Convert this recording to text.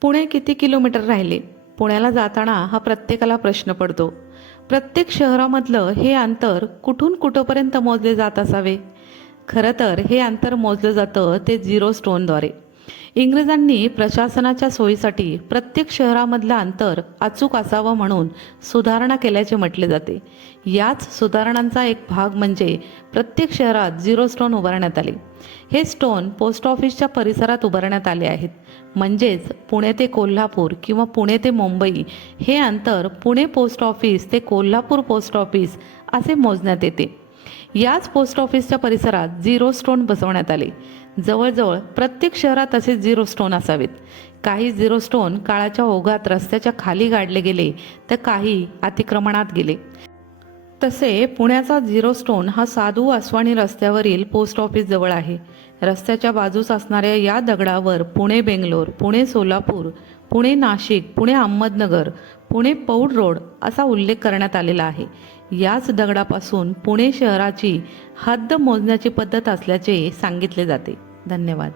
पुणे किती किलोमीटर राहिले? पुण्याला जाताना हा प्रत्येकाला प्रश्न पडतो. प्रत्येक शहरामधलं हे अंतर कुठून कुठंपर्यंत मोजले जात असावे? खरं तर हे अंतर मोजलं जातं ते झिरो स्टोनद्वारे. इंग्रजांनी प्रशासनाच्या सोयीसाठी प्रत्येक शहरामधलं अंतर अचूक असावं म्हणून सुधारणा केल्याचे म्हटले जाते. याच सुधारणांचा एक भाग म्हणजे प्रत्येक शहरात झिरो स्टोन उभारण्यात आले. हे स्टोन पोस्ट ऑफिसच्या परिसरात उभारण्यात आले आहेत. म्हणजेच पुणे ते कोल्हापूर किंवा पुणे ते मुंबई हे अंतर पुणे पोस्ट ऑफिस ते कोल्हापूर पोस्ट ऑफिस असे मोजण्यात येते. याच पोस्ट ऑफिसच्या परिसरात झिरो स्टोन बसवण्यात आले. जवळजवळ प्रत्येक शहरात असे झिरो स्टोन असावेत. काही झिरो स्टोन काळाच्या ओघात रस्त्याच्या खाली गाडले गेले तर काही अतिक्रमणात गेले. तसे पुण्याचा झिरो स्टोन हा साधू आसवाणी रस्त्यावरील पोस्ट ऑफिस जवळ आहे. रस्त्याच्या बाजूस असणाऱ्या या दगडावर पुणे बेंगलोर पुणे सोलापूर पुणे नाशिक पुणे अहमदनगर पुणे पौड रोड असा उल्लेख करण्यात आलेला आहे. याच दगडापासून पुणे शहराची हद्द मोजण्याची पद्धत असल्याचे सांगितले जाते. धन्यवाद.